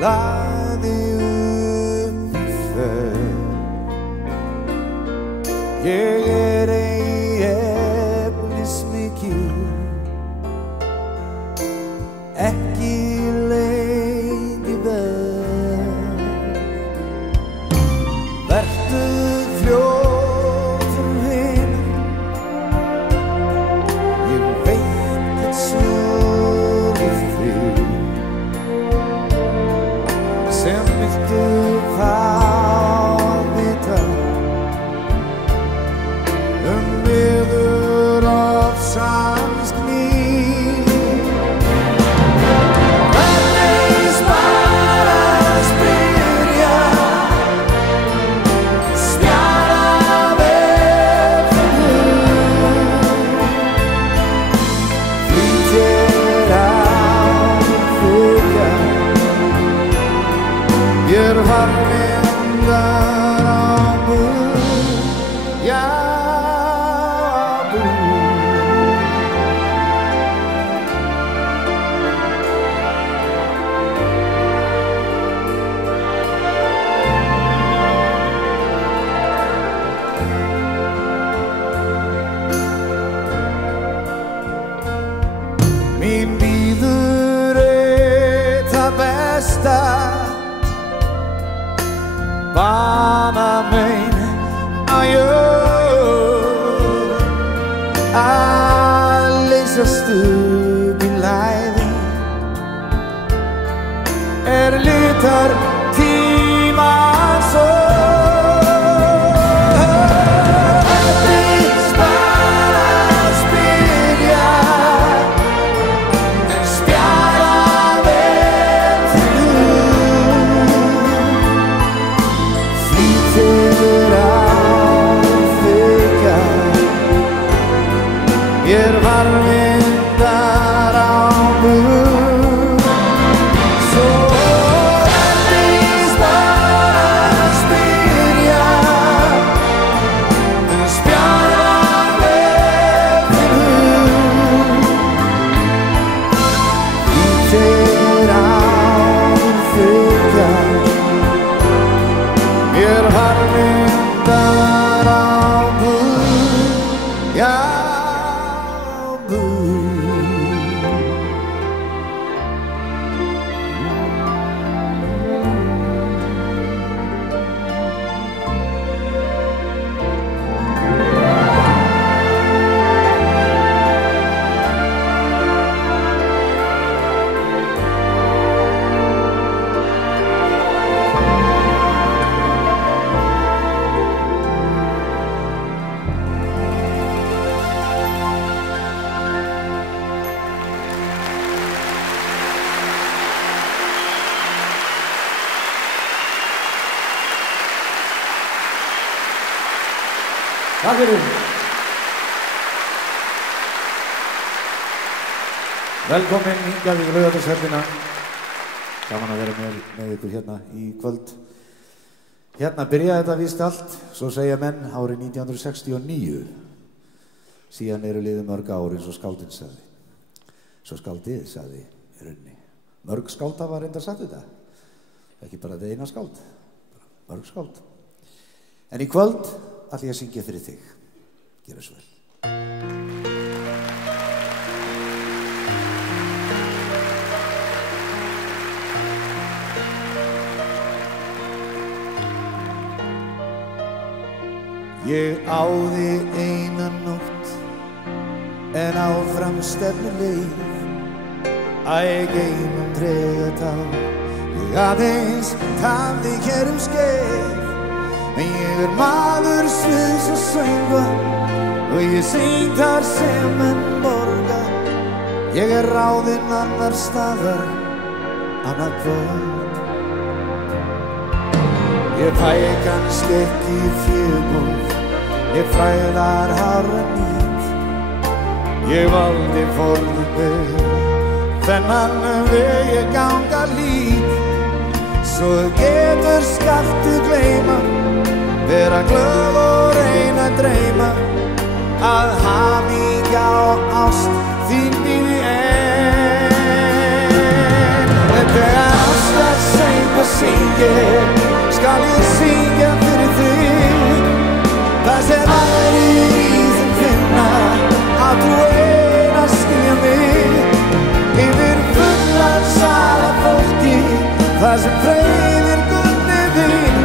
lagði upp í för. Ég ei efnismikil, ekki lengi verð. Vertu fljótur vinur, ég veit get svör við þig, sem viltu fá að vita veður of sannst mín. besta bana mein að jörð að leysast upp í læði litar tímans Aldrei bara spyrja en spjara vel flýtir á þykja varvindar á bug svo Takk fyrir. Velkomin hingað í Laugardalshöllina. Gaman að vera með ykkur hérna í kvöld. Hérna byrjaði þetta víst allt, svo segja menn, árið 1969. Síðan eru liðið mörg ár eins og skáldinn sagði. Svo skáldið sagði í rauninni. Mörg skálda var reyndar sagt þetta. Ekki bara þetta eina skáld, mörg skáld. En í kvöld ætla ég að syngja fyrir þig. Gjörðu svo vel. Ég áði eina nótt en áfram stefnir leið Æ, geymum trega tá Ég aðeins tafði hér skeið En ég maður sviðs og söngva Og ég syng þar sem en borga Ég ráðinn annar staðar Annar kvöld Ég fæ kannski ekki fjögum Ég fræðar harra nýtt Ég valdi forðum Þennan veg ég ganga lít Svo getur skaltu gleyma Vera glöð og reyna að dreyma Að hamingja og ást þín býði enn Þegar ástar söng og syngir Skal ég syngja fyrir þig Það sem aðrir í þeim finna Að þú ein að skilja mig Yfir fullar sala fólki Það sem freyðir gullið þín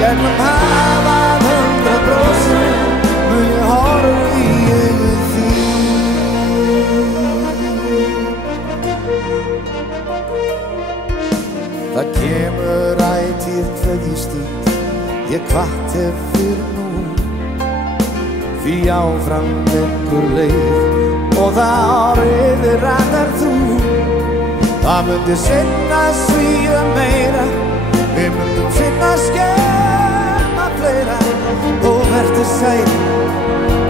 Gegnum hafað 100% Mun ég horfa í augu þín Það kemur ætíð kveðjustund Ég hvatt hef fyrir nú Því áfram lengur leið Og það áriðir rættar þú Það myndi sinna svíða meira Við myndum sinna skemma fleira Og vertu sæl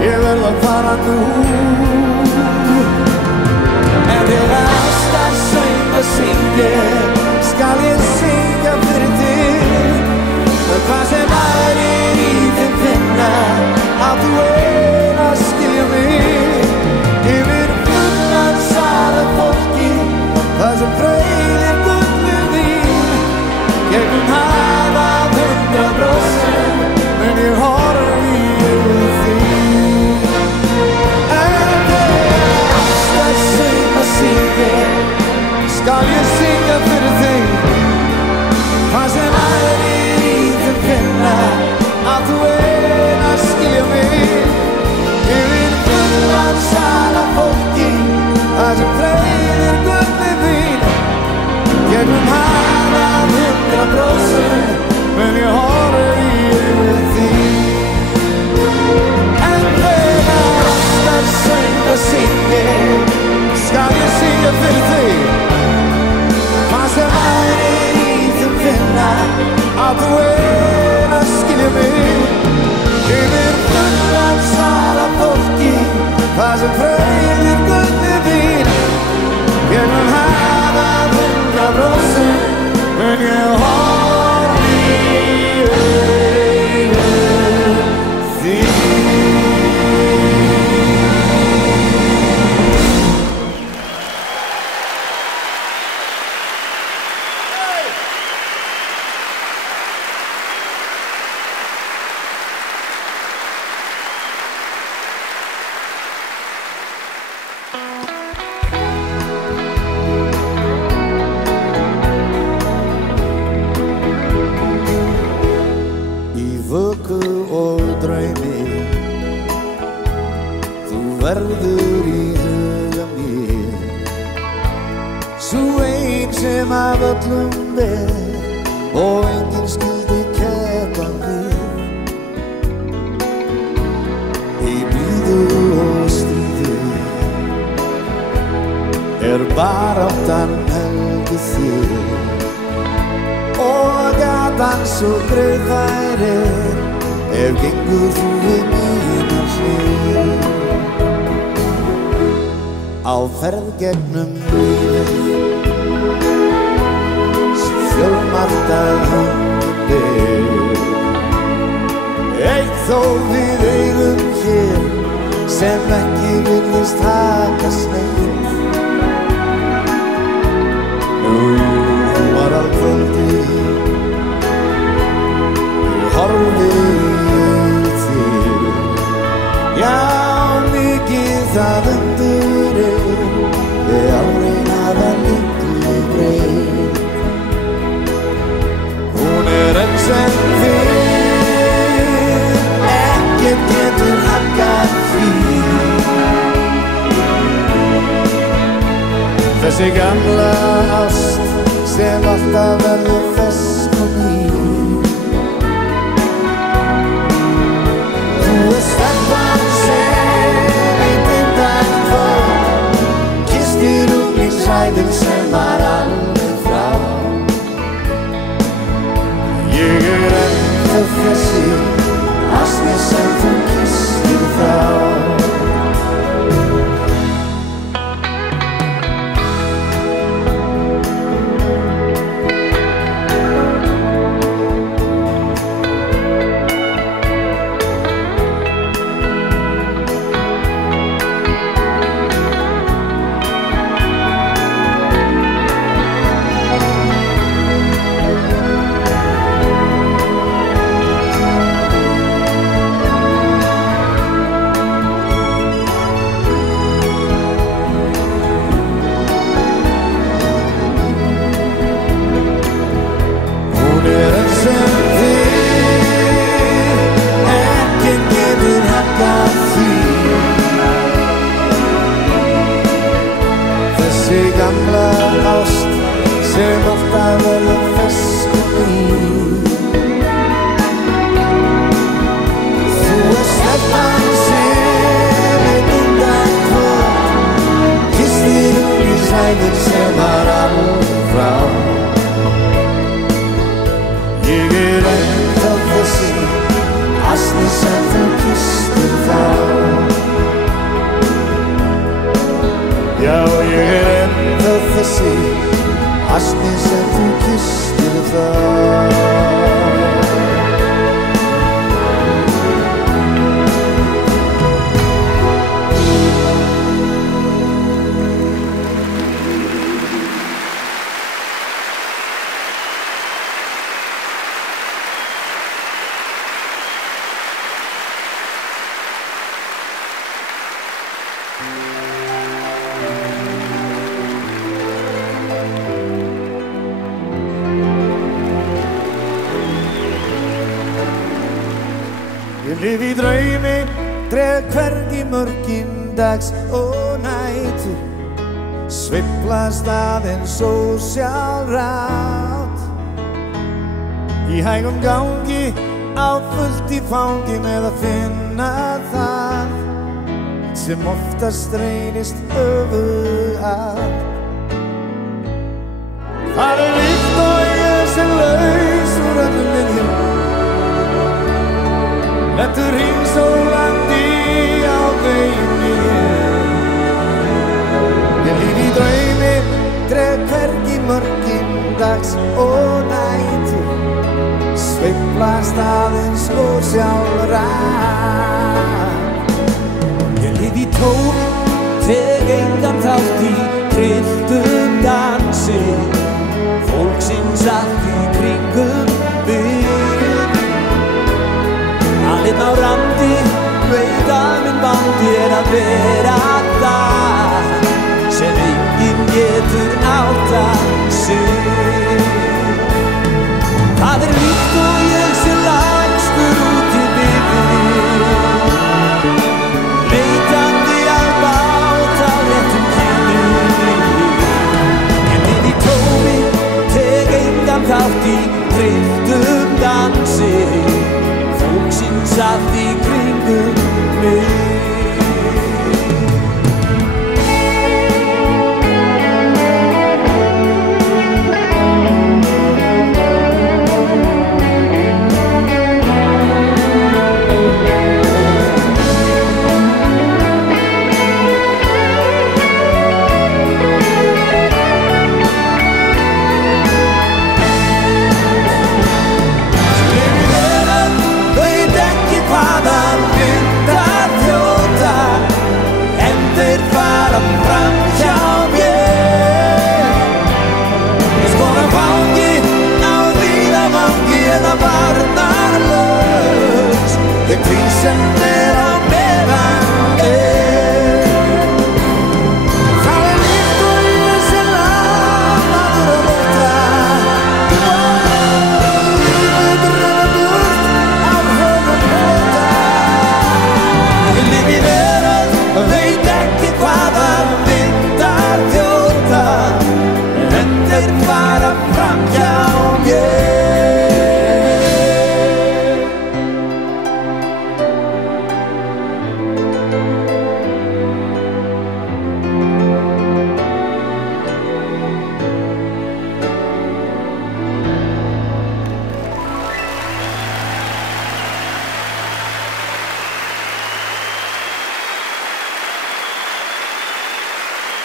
Ég verð að fara nú En þegar ástar söng og syngir Skal ég syngja fyrir þig Hvað sem aðrir í þeim finna Að þú ein að skilja mig Yfir fullan sala fólki Það sem freyðir gullið þín Gegnum hafað 100% Men ég horfa í augu þín En þegar ástar söng og syngir Skal ég syngja fyrir þig að þú eina skilja mig yfir fullan sal af fólki það sem freyðir gullið þín ég mun hafa 100% when ég horfi í augun þín. Verður í huga mér sú ein sem af öllum ber og enginn skyldi keppa við í blíðu og stríðu baráttan heldur þér og gatan svo greiðfærir ef gengur þú við mínum hlið á ferð gegnum lífið sem fjölmargt að hundi ber eitt þó við eigum hér sem ekki virðist takast neitt Þú var að kvöldi ég horfi í þér já mikið það undur við áreinar að litlu breytt hún enn sem fyrr ekkert getur haggað því þessi gamla ást sem alltaf verður fersk og ný þú stelpan sem dag kvöld kistir unglingsræðin sem var alveg frá ég ennþá þessi asni sem þú kistir þá Lifi í draumi, dreg hvergi mörkin dags og nætur sveiflast aðeins ósjálfrátt í hægum gangi á fullt í fangi með að finna það sem oftast reynist öfugt Það líkt og ég sem laus úr öllum dags og nætur sveiflast aðeins og sjálfra. Ég lifi í tómi, teg engan þátt í trylltum dansi fólksins allt í kringum mig. Alinn á randi, veit að minn vandi að vera það sem enginn getur áttað sig. Það líkt og ég sé lagstur út í byrði, leitandi að bát á réttum kynni. Ég lifi í tómi, teg engan þátt í trylltum dansi fólksins allt í kringum mig. Því sem á meðan það líkt og ég sé lamaður og ótta. Lífið rennur burt af höfum flóta. Ég lifi í veröld, veit ekki hvaða vindar þjóta, en þeir fara framhjá mér.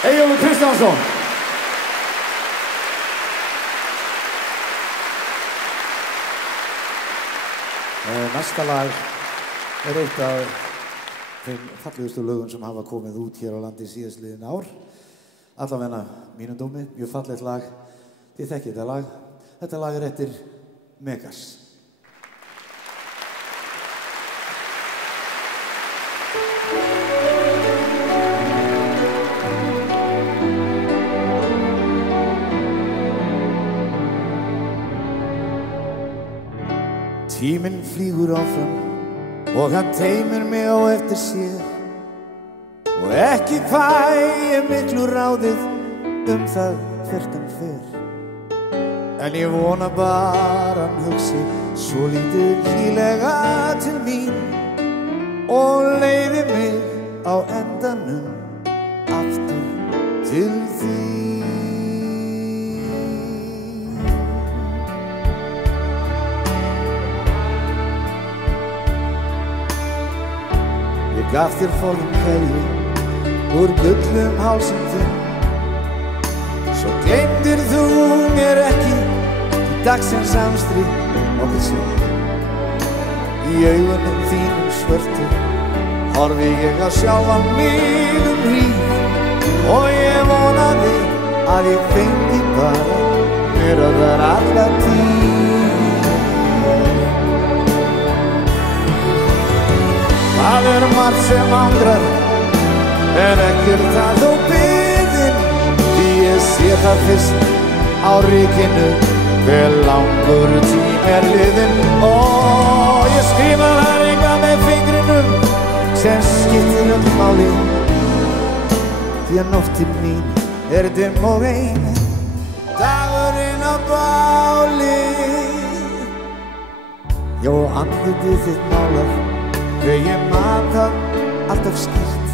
Eyjólfur Kristjánsson. Næsta lag eitt af þeim fallegustu lögum sem hafa komið út hér á landi síðastliðin ár. Allavega mínum dómi, mjög fallegt lag. Þið þekkið þetta lag. Þetta lag eftir Megas. Tíminn flýgur áfram og hann teymir mig á eftir sér og ekki fæ ég miklu ráðið það hvert hann fer. En ég vona bara hann hugsi svo lítið hlýlega til mín og leiði mig á endanum aftur til þín. Ég gaf þér forðum kveðju úr gullum hálsinn þinn, svo gleymdir þú mér ekki í dagsins amstri okkur sjálf. Í augunum þínum svörtu horfi ég á sjálfan mig hríð og ég vonaði að ég fengi bara mér að vera alla tíð. Það margt sem angrar en ekkert það þó biðin, því ég sé það fyrst á rykinu hve langur tími liðinn. Og ég skrifa það enga með fingrinum sem skiptir máli, því að nóttin mín dimm og ein, dagurinn á báli. Já, andlitið þitt málar hve ég man það alltaf skýrt,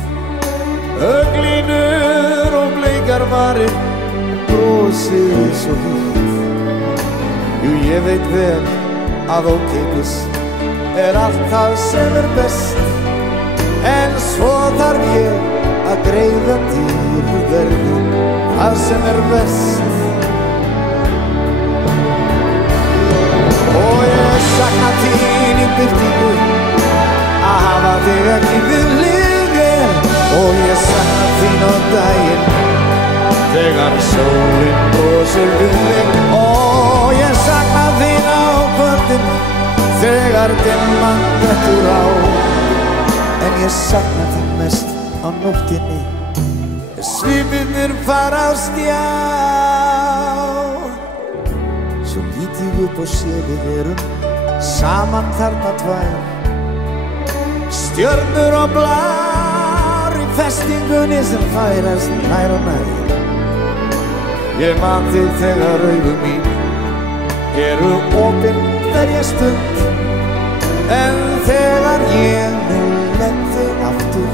auglínur og bleikar varir, brosið svo hlýtt. Jú, ég veit vel að ókeypis allt það sem best, en svo þarf ég að greiða dýru verði það sem best. daginn þegar sólinn brosir við mig. Og ég sakna þín á kvöldin þegar dimman dettur á. En ég sakna þín mest á nóttinni svipirnir fara á stjá. Svo lít ég upp og sé við erum saman þarna tvær, stjörnur og blár í festingunni sem færast nær og nær. Ég man þig þegar augu mín eru opin hverja stund, en þegar ég nú legg þig aftur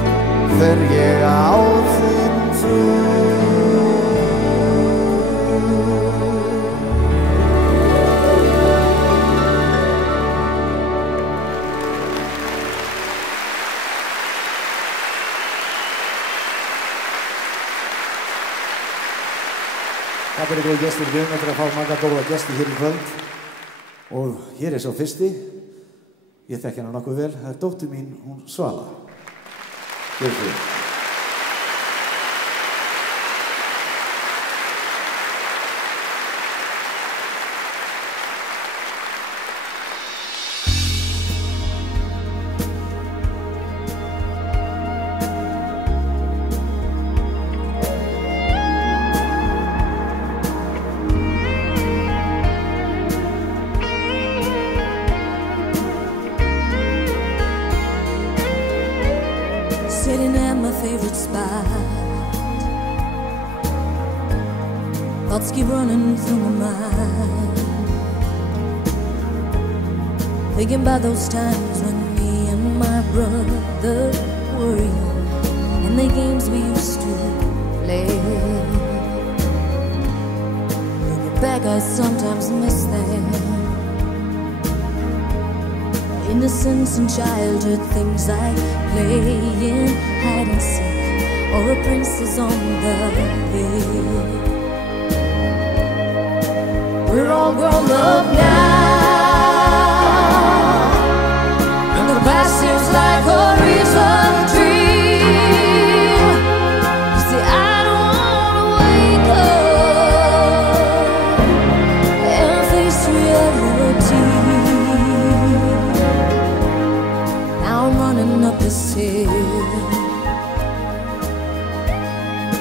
fer ég á þinn fund. Það verður góð gestir, við höfum eftir að fá marga góða gesti hér í kvöld. Og hér er sá fyrsti, ég þekki hana nokkuð vel, það er dóttir mín, hún Svala. Hér er fyrir. Sitting at my favorite spot, thoughts keep running through my mind, thinking about those times when me and my brother were young, and the games we used to play. Looking back, I sometimes miss them. Innocence and childhood things like playing hide and seek, or a princess on the hill. We're all grown up now, and the past seems like a recent dream. You see, I don't wanna wake up and face reality. Up this hill,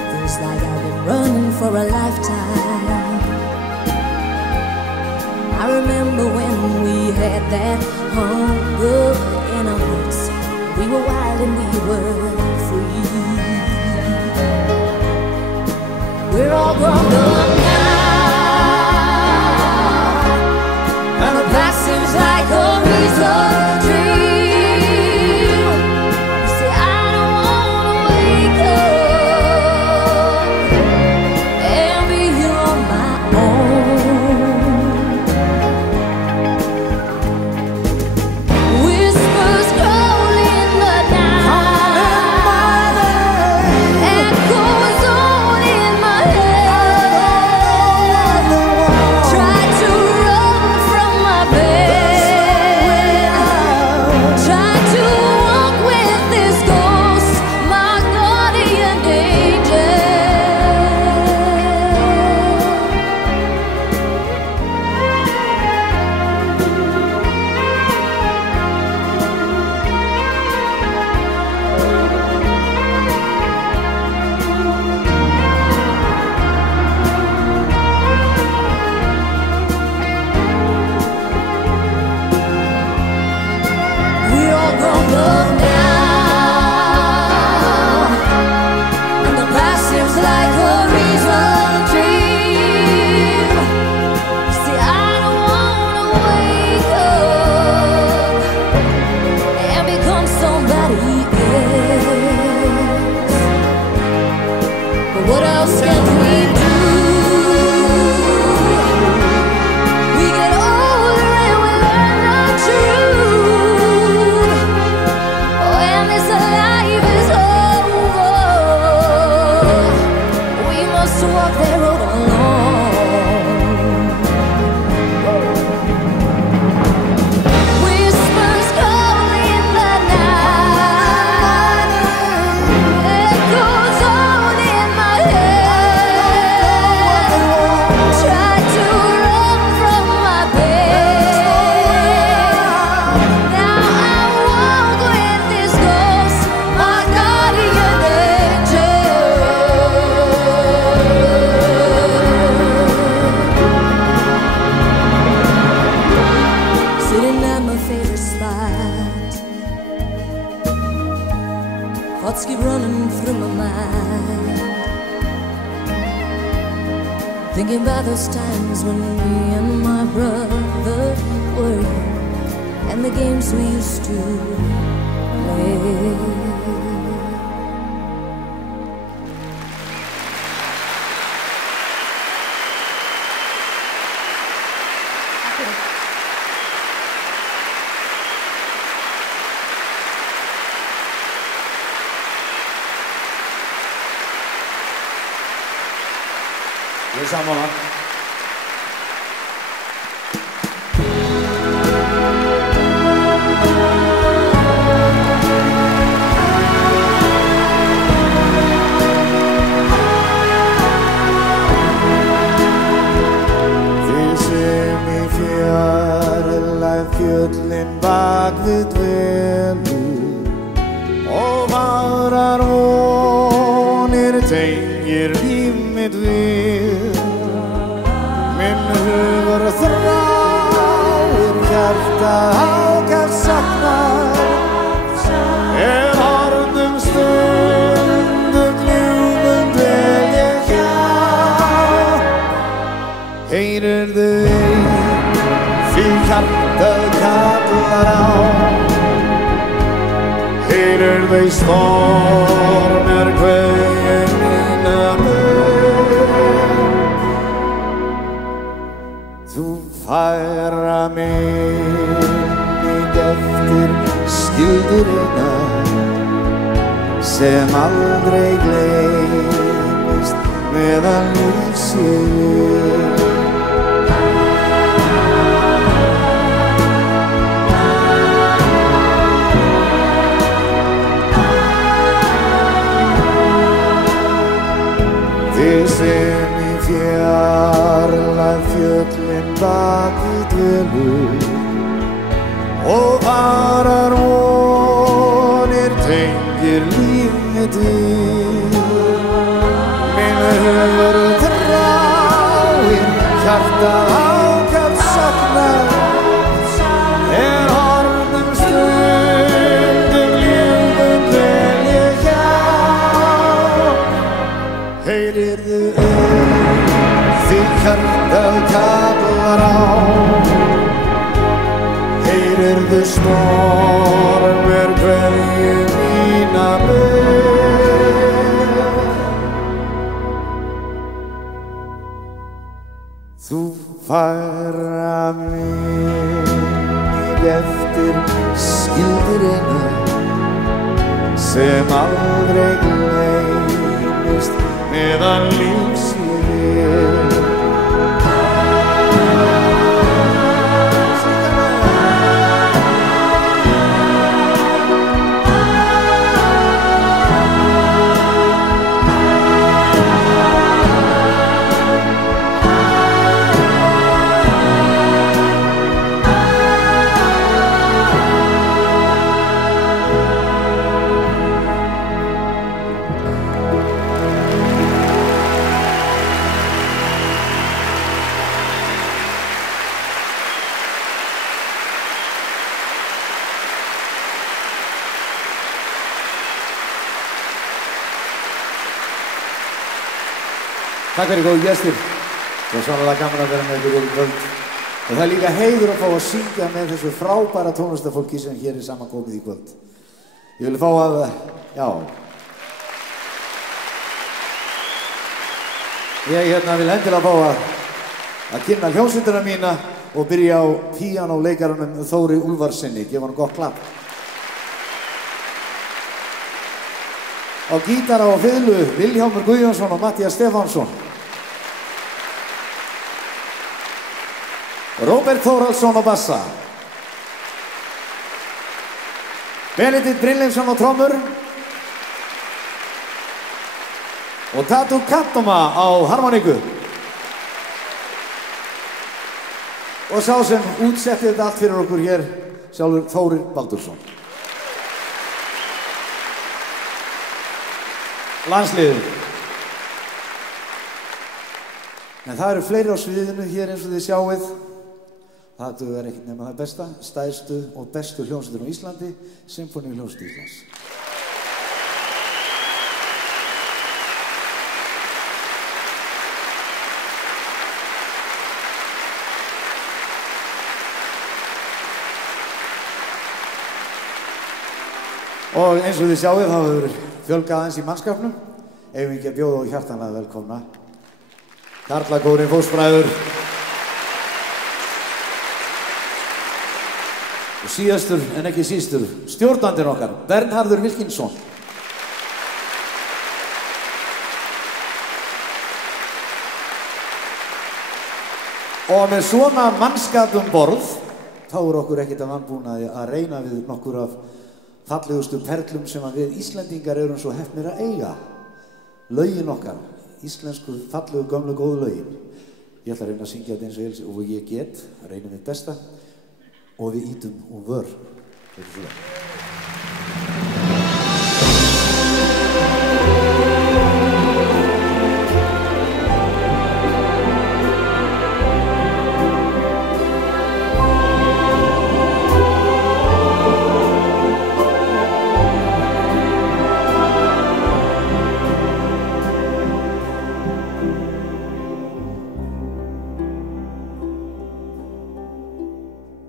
feels like I've been running for a lifetime. I remember when we had that hunger in our hearts. We were wild and we were free. We're all grown up now, and the past seems like a recent dream. Echoes all in my head. Tried to run from my pain. Now I walk with this ghost, my guardian angel. Sitting at my favorite spot, thoughts keep running through my mind, thinking about those times when me and my brother were young, and the games we used to play. Ég er sammála. Þið sem í fjarlægð fjöllin bak við dvelur og varar vonir tengir líf mitt við. Minn hugur þráir hjarta ákafs saknar, horfnum stundum ljúfum dvel ég hjá. Heyrirðu ei, því hjartað kallar á. Heyrirðu ei stormar kveðja mína Þú færa mig eftir skildurina sem aldrei gleymist meðan líf sé. Þið sem í fjarlægð fjöllin bak við dvelur og varar vonir tengir líf mitt við. Minn hugur þráir hjartað ákafs saknar, horfnum stundum ljúfum dvel ég hjá. Heyrirðu ei, því hjartað kallar á. Heyrirðu stormar kveðju mína ber. Þú færa mig eftir skildurina sem aldrei gleymist meðan líf sé. Takk fyrir góðu gestir. Það er sannlega gaman að vera með ykkur í kvöld. Og það er líka heiður að fá að syngja með þessu frábæra tónlistarfólki sem hér er samankomið í kvöld. Ég vil fá að, ég vil endilega fá að kynna hljómsveitina mína og byrja á píanóleikarunum Þóri Úlfarsinni. Gefa hann gott klapp. Á gítara og fiðlu Vilhjálmur Guðjónsson og Matthías Stefánsson. Róbert Þórhallsson á bassa. Benedikt Brynleifsson á trommur. Og Tatu Kantoma á harmoníku. Og sá sem útsetti þetta allt fyrir okkur hér, sjálfur Þórir Baldursson. Landsliðið. En það eru fleiri á sviðinu hér eins og þið sjáið. Það dugar ekkert nema það besta, stærstu og bestu hljómsveitir á Íslandi, Sinfóníuhljómsveit Íslands. Og eins og þið sjáið þá hefur fjölgað aðeins í mannskapnum. Eigum við ekki að bjóða og hjartanlega velkomna Karlakórinn Fóstbræður. Og síðastur en ekki sístur, stjórnandinn okkar, Bernharður Wilkinsson. Og með svona mannskap borð, þá okkur ekkert að vanbúnaði að reyna við nokkur af fallegustu perlum sem að við Íslendingar erum svo heppnir að eiga. Lögin okkar, íslensku fallegu gömlu góðu lögin. Ég ætla að reyna að syngja þetta eins og vel og ég get, að reyna mitt besta og við ítum og vör. Þetta er svo.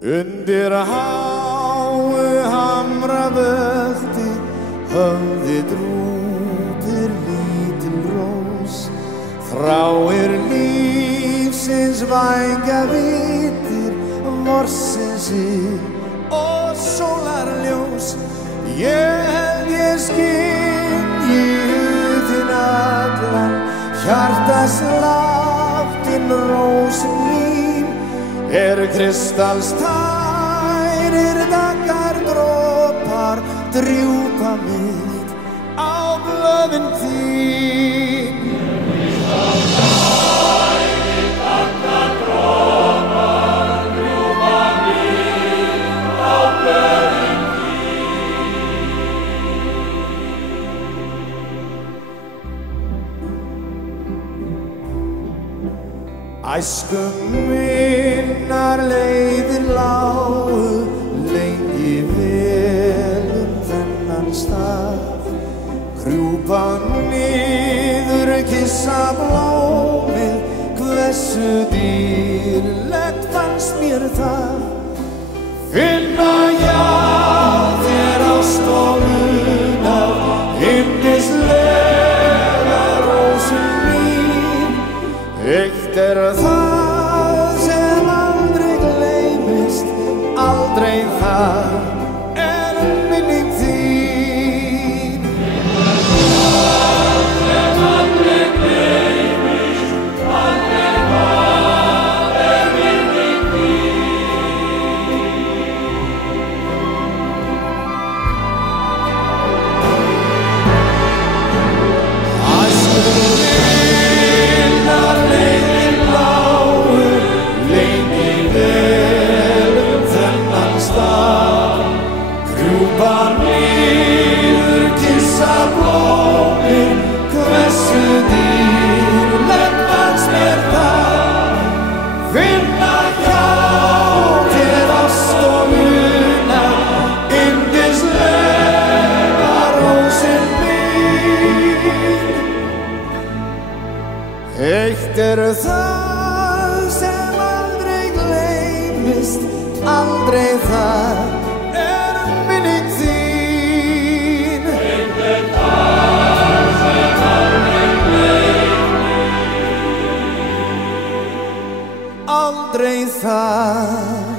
Undir háu hamravöxti höfði drúpir lítil rós, þráir lífsins vængja vitir, vorsins og sólarljós. Ég skynji þinn allan, hjartasláttinn rósin mín, kristallstærir daggar dropar drjúpa mitt á blöðin þín. Kristallstærir daggar dropar drjúpa mitt á blöðin þín. Æsku minnar leiðir lágu lengi vel þennan stað, krjúpa niður, kissa blómið, hversu dýrlegt fannst mér það. Finna já þér ást og unað, yndislega rósin mín. Eitt það sem aldrei gleymist, aldrei það minning þín. Það sem aldrei gleymist, aldrei það minning þín. Æsku minnar leiðir lágu lengi vel þennan stað, krjúpa niður, kissa blómið, hversu dýrlegt fannst mér það. Finna hjá þér ást og unað, yndislega rósin mín. Eitt það sem aldrei gleymist, aldrei það minning þín. Eitt það sem aldrei gleymist, aldrei það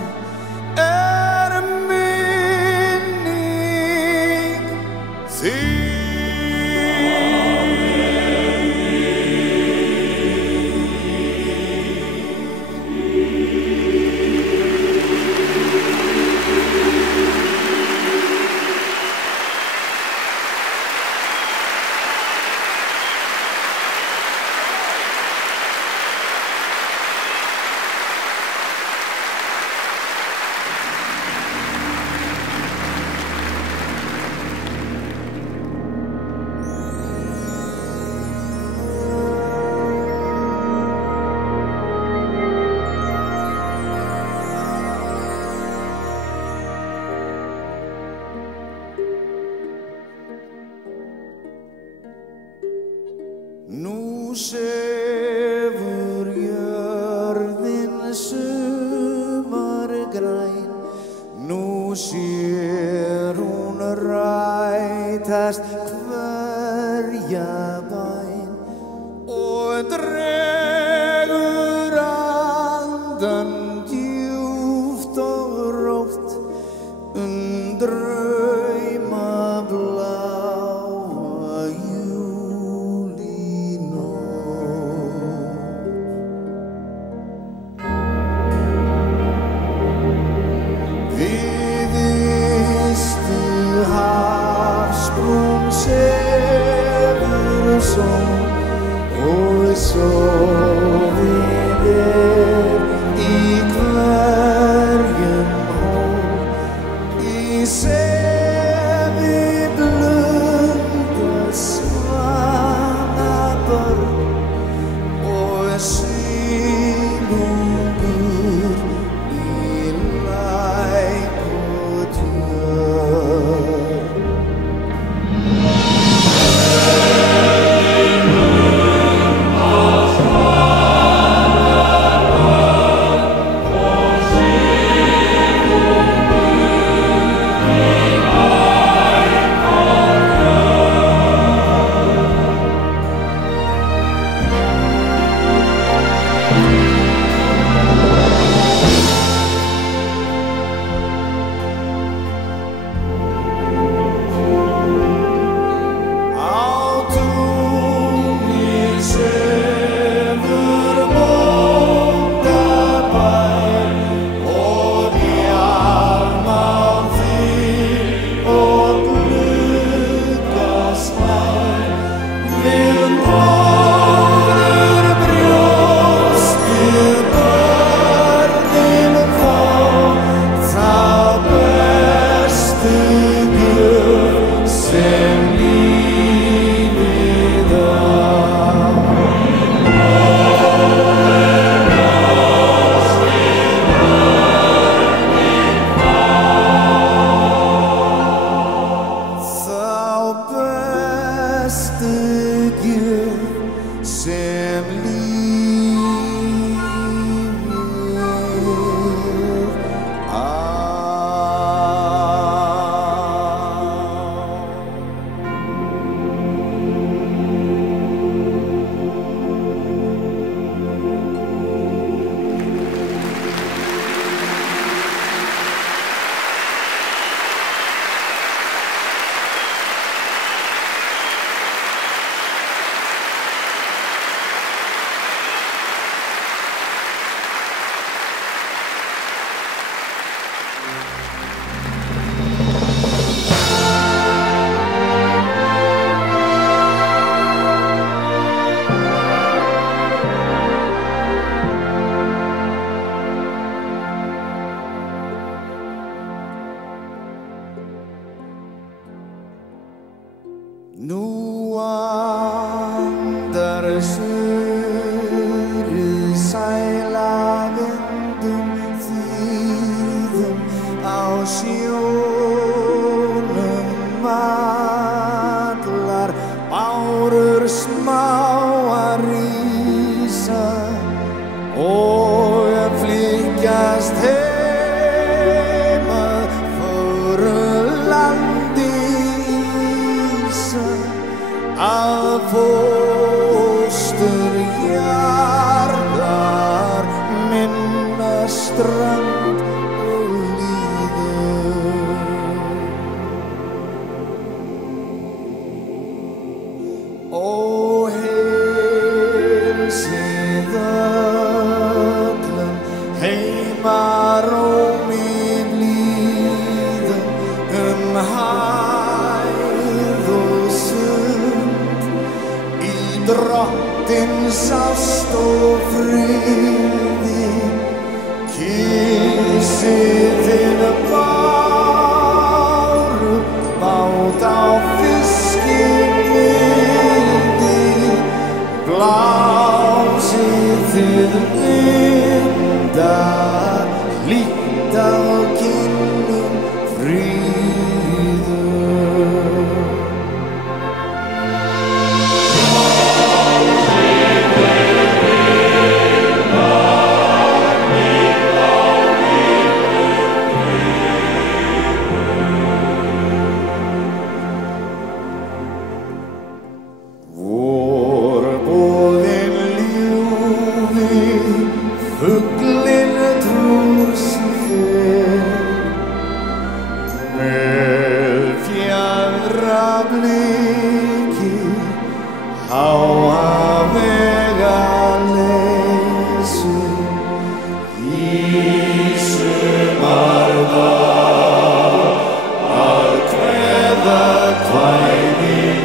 minning þín. sæla vindum þýðum á sjónum allar bárur smá að rísa og að flykkjast heim að föru landi ísa að fóstur jarðar minna strand og líður. Ó heilsið öllum heimarómi blíðum hæð og sund í drottins ást og friði. Kissið þið báru bát á fiskimiði, blásið þið vindar hlýtt á kinnum fríður. Vorboðinn ljúfi, fuglinn trúr sig fer, með fjaðrabliki háa vegaleysu í sumardag að kveða kvæðin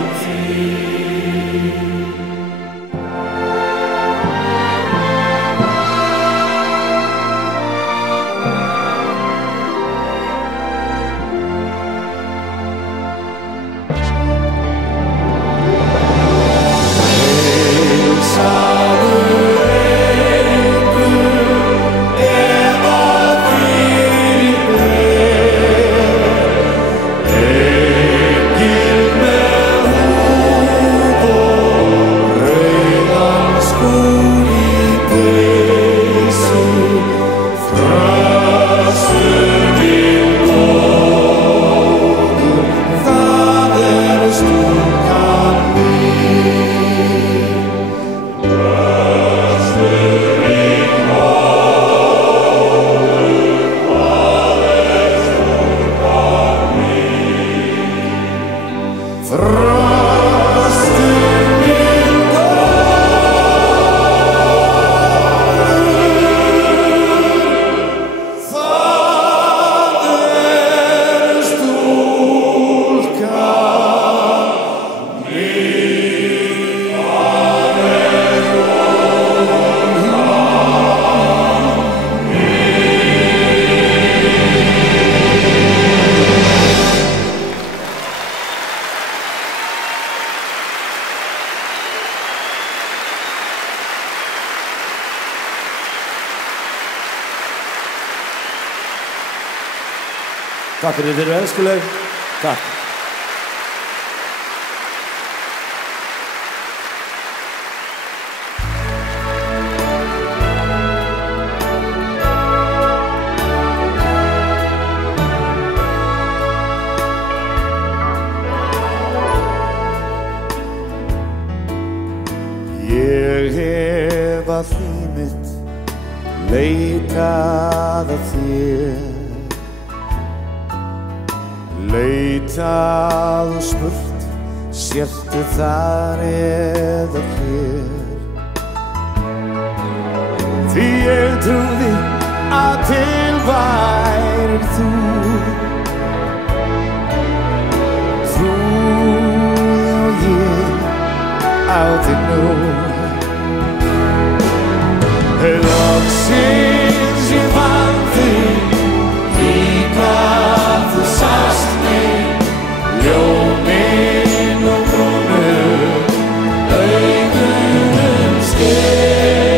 Takk fyrir þið eru elskuleg. Takk. Ég hef að því mitt leitað að þér, leitað og spurt, sértu þar eða hér. Því ég trúði að til værir þú, trúði og ég á þig nú. Loksins ég fann þig, í hvað þú sást mig, ljóminn og brúnu augunum skein.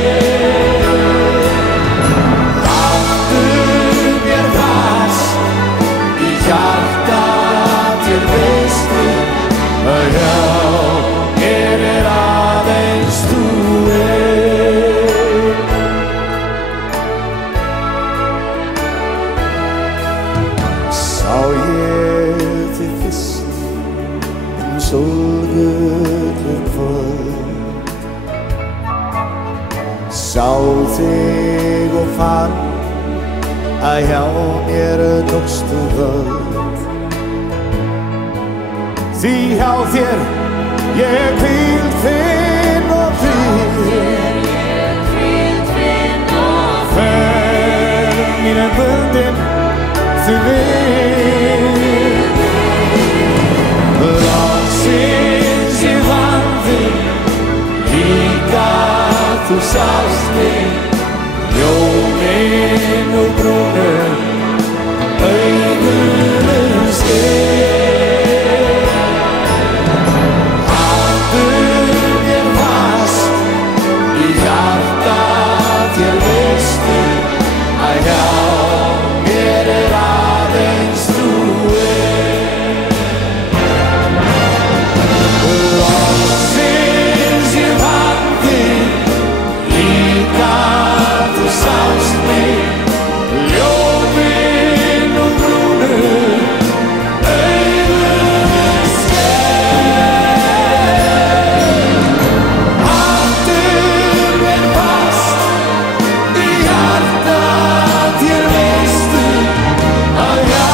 sá ég þig fyrst sólgullur kvöld. Sá þig og fann að hjá mér tókstu völd. Því hjá þér ég hvíld finn og frið. Ferð mín bundin því við. Loksins ég fann þig, líka þú sást mig. Ljóminn úr brúnum augunum skein. Haltu mér fast í hjarta þér, veistu að hjá mér aðeins þú Loksins ég fann þig, líka þú sást mig. Ljóminn úr brúnum augunum skein. Haltu mér fast í hjarta þér, veistu að hjá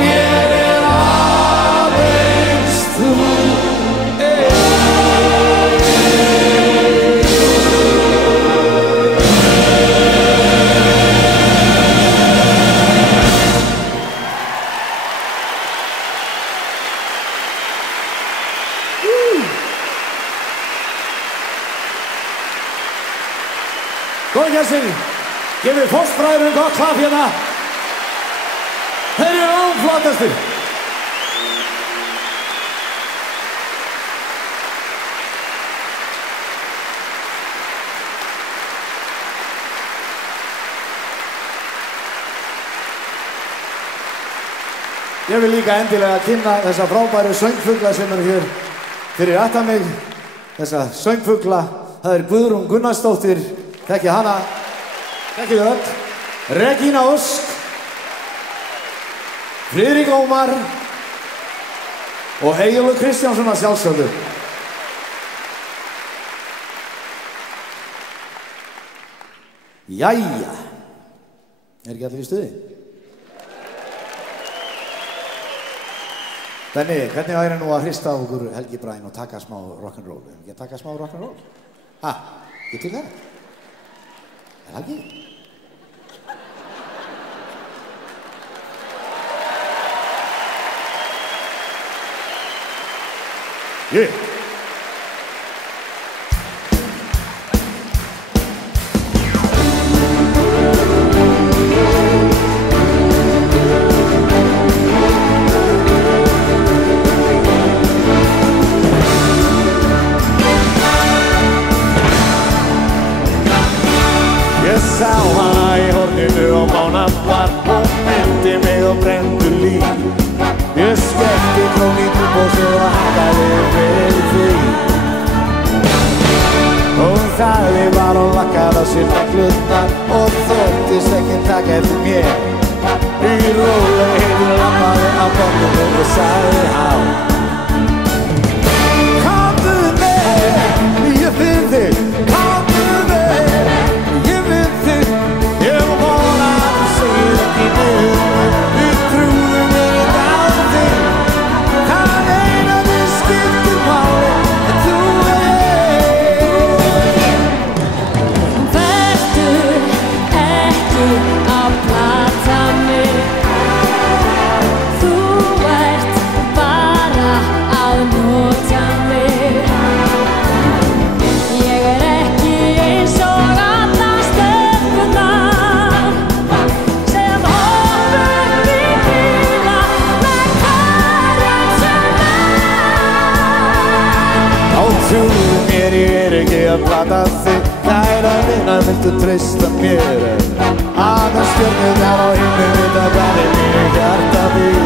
mér aðeins þú Góða gestir, gefið fóstbræðurinn gott klapp hérna. Þeir eru ánflottastir. Ég vil líka endilega kynna þessa frábæru söngfugla sem eru hér fyrir aftan mig. Þessa söngfugla, það er Guðrún Gunnarsdóttir, þekkið hana, þekkið þau öll. Regína Ósk, Friðrik Ómar og Eyjólfur Kristjánsson að sjálfsögðu. Jæja, er ekki allir í stuði? Benni, hvernig væri nú að hrista á okkur Helgi Braginn og taka smá rock'n'roll? Erum ekki að taka smá rock'n'roll? Ha, getur það? Er það ekki? Yeah. Ég sá hana í horninu á Mánabar, hún myndi mig og brenndu líf. Ég skellti klón í trúbósi og hakaði fyrir því. Hún þagði bara og lakkaði á sér neglurnar og þóttist ekki taka eftir mér. Í rólegheitum labbaði á borðinu og sagði hátt: Komdu með, ég finn þig. Komdu með, ég finn þig. Ég vona að þú segir ekki niður. Við trúðum mér á þig. Það eina þig skiptir máli en þú Vertu ekki að plata mig. Þú ert bara að nota mig. Ég er ekki eins og allar stelpurnar sem hoppum í bíla með hverjum sem Á trúðu mér, ég er ekki að plata þig. Kæra vina, viltu treysta mér? Aðeins stjörnurnar á himni vita hvað er mínu hjarta býr.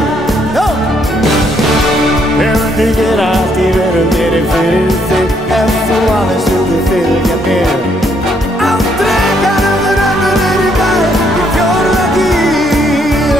Ég myndi gera allt í veröldinni fyrir þig ef þú aðeins vildi fylgja mér. Aldrei kannum rennur niður í bæ í fjórða gír.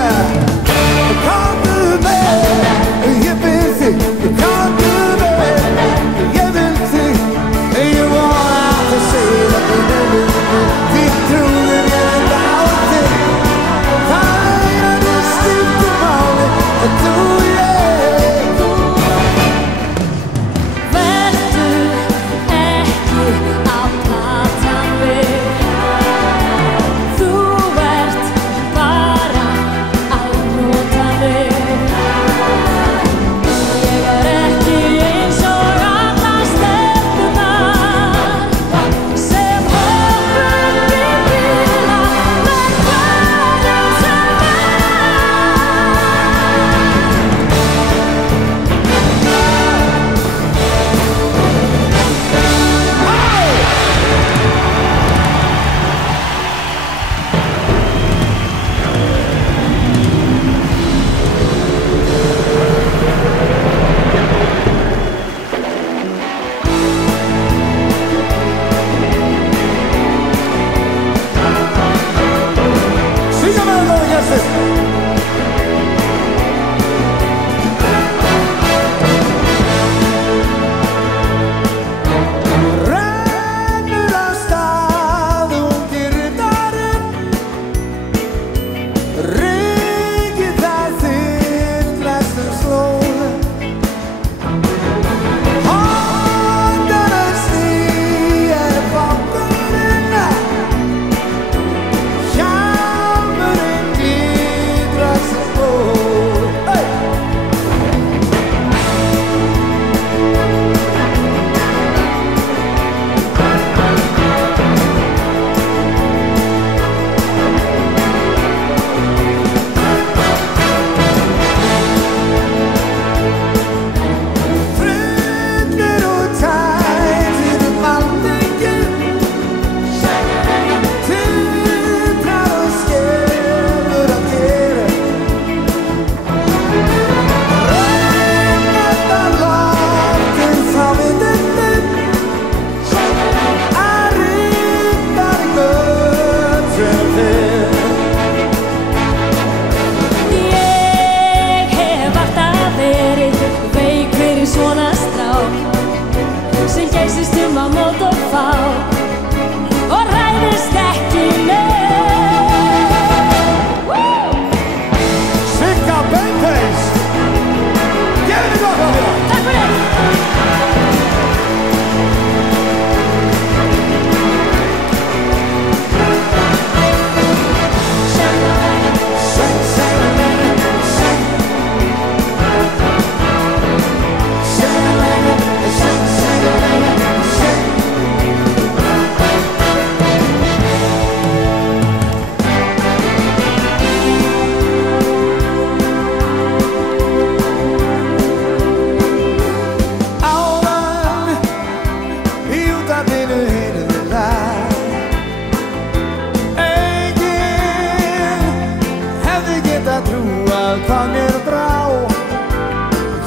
hvað mér brá.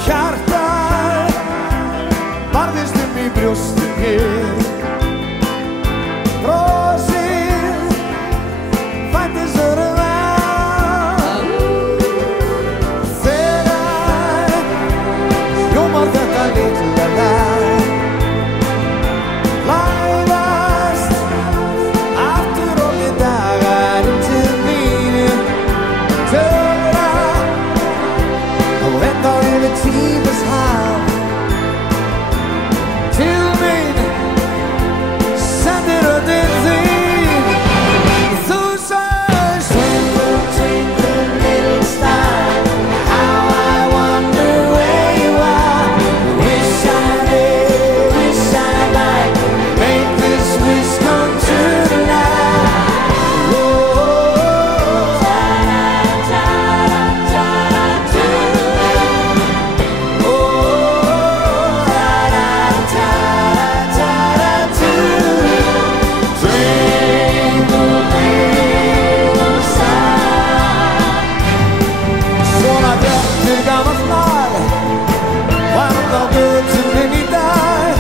Hjartað barðist í brjósti mér. Brosið fæddist þegar hljómar þetta litla lag. Læðast aftur orðið dagar til mín. Töfra á enda yfir tímans haf. Til mín sendir röddin þín. Þú sagðist Twinkle, twinkle, little star, how I wonder where you are. Wish I did, wish I might make this wish come true tonight. Oh, ta-da-ta-da-ta-da-ta. Oh, ta-da-ta-da-ta-da-ta. Twinkle, little star. Svona bjartur gamalt lag var þá götum inn í dag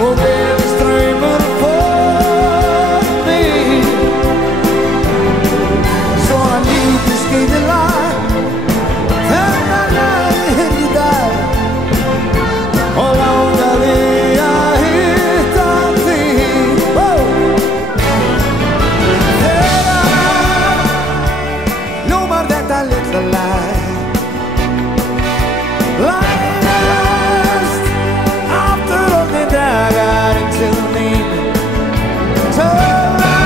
og beðist draumur fór mig. Svona lítið skrítið lag þegar lagið hinn í dag og langaði að hitta þig. Þegar hljómar þetta litla lag. Læðast aftur orðið dagar til mín. Töfra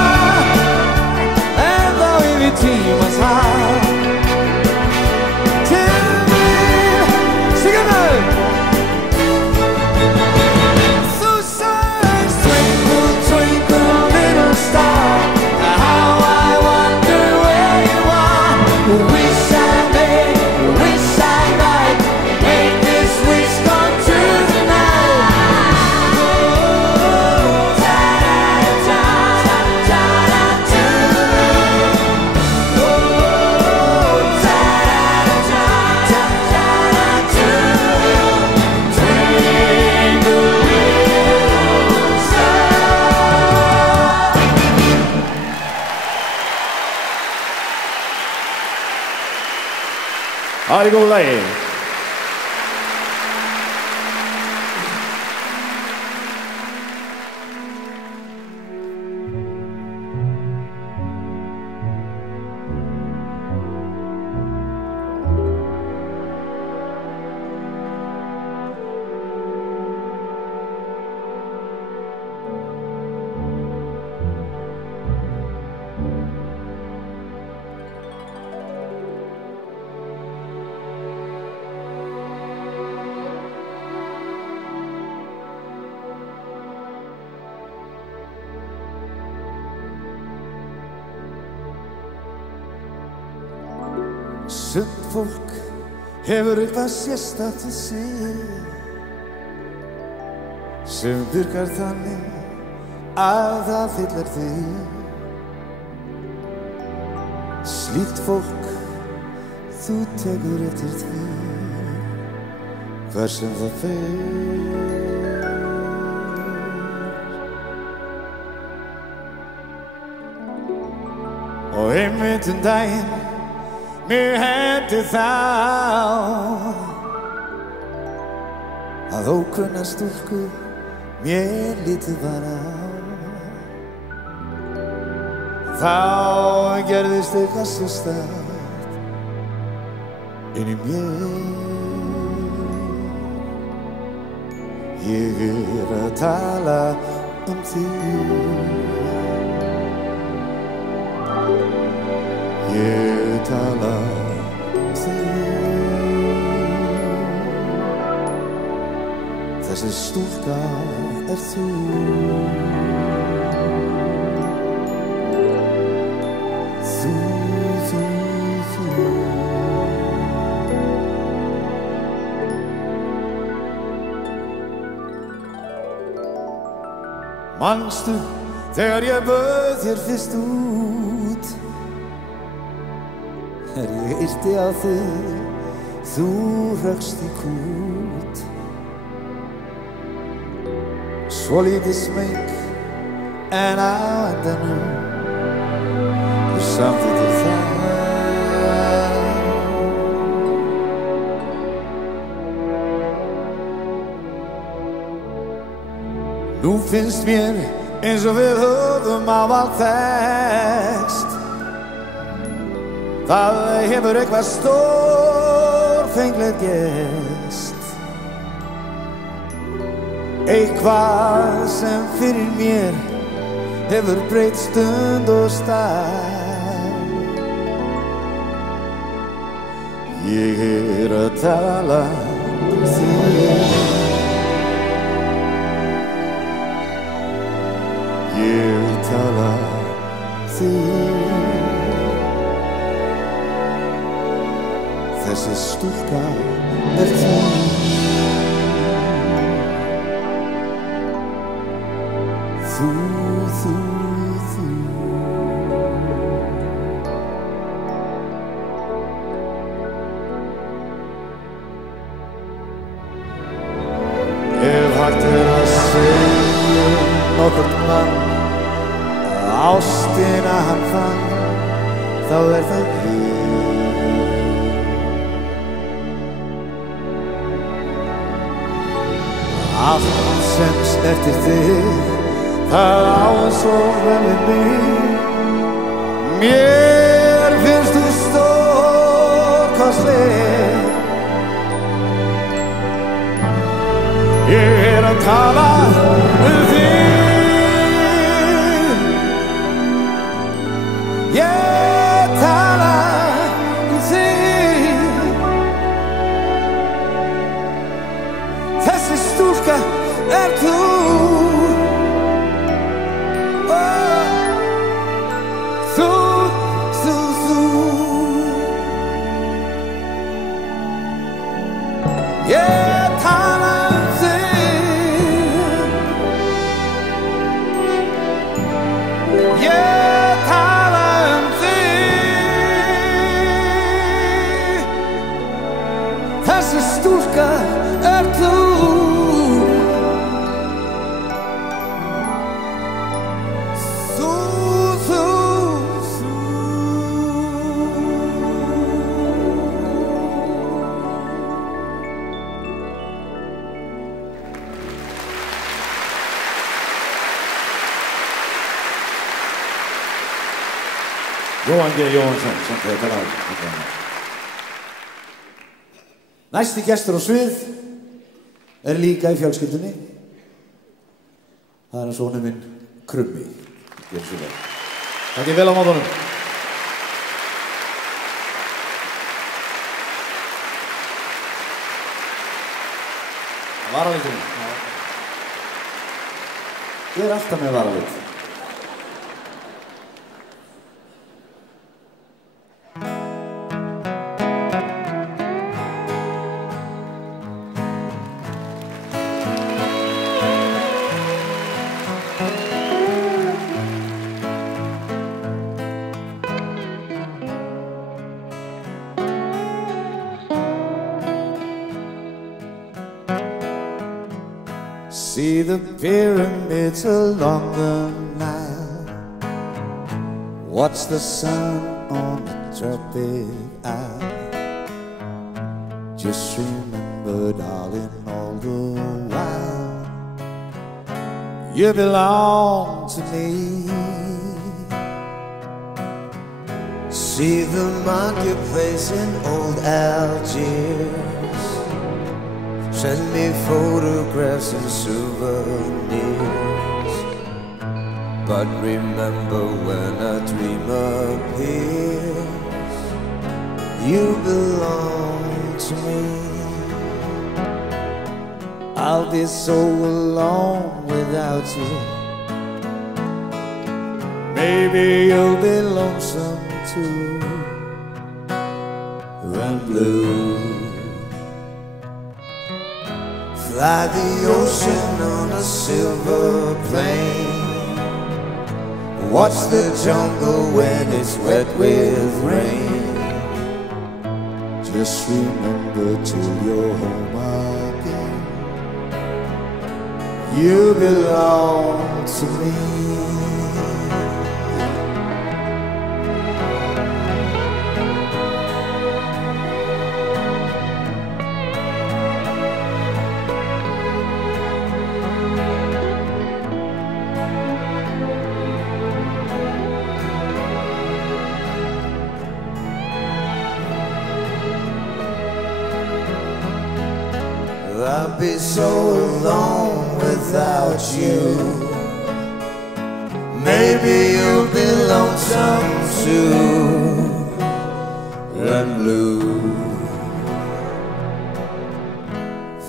ennþá yfir tímans haf. Til mín, syngja með. Þú sagðist Twinkle, twinkle, little star, how I wonder where you are. Wish I may, wish I might make this wish come true tonight. Oh, ta-da-ta-da-ta-da-ta. Oh, ta-da-ta-da-ta-da-ta. Twinkle, little star. Það er í góðu lagi. Sumt fólk hefur eitthvað sérstakt við sig sem virkar þannig að það fyllir þig. Slíkt fólk, þú tekur eftir því hvar sem það fer. Og einmitt daginn mér hendi þá að ókunna stúlku mér lítið var á. Þá gerðist eitthvað sérstakt inn í mér. Ég að tala þig. Ég tala þig. Þessi stúlka þú. Manstu þegar ég bauð þér fyrst út? ég yrti á þig, þú hrökst í kút. Svolítið smeyk, en á endanum þú samþykktir það. Nú finnst mér eins og við höfum ávallt þekkst. Það hefur eitthvað stórfenglegt gerst. Eitthvað sem fyrir mér hefur breytt stund og stað. Ég að tala þig. Ég tala þig. Þessi stúlka þú. Þú. Ef hægt að segja nokkurn mann ástina hann fann, þá það ég. Allt sem snertir þig, það á svo vel við mig. Mér finnst þú stórkostleg. Ég að tala þig. Ég tala þig. Þessi stúlka þú. Þú. Ég tala þig. Ég tala þig. Þessi stúlka þú. Jóhann G. Jóhannsson samt þetta lag. Næsti gestur á svið líka í fjölskyldunni. Það sonur minn Krummi. Takk vel á mótunum. Varaliturinn. Ég alltaf með varalit. See the pyramids along the Nile. Watch the sun on the tropic isle. Just remember, darling, all the while you belong to me. See the marketplace in old Algiers. Send me photographs and souvenirs. But remember, when a dream appears, you belong to me. I'll be so alone without you. Maybe you'll be lonesome too, and blue. Fly the ocean on a silver plane. Watch the jungle when it's wet with rain. Just remember till you're home again. You belong to me. I'd be so alone without you. Maybe you'll be lonesome too and blue.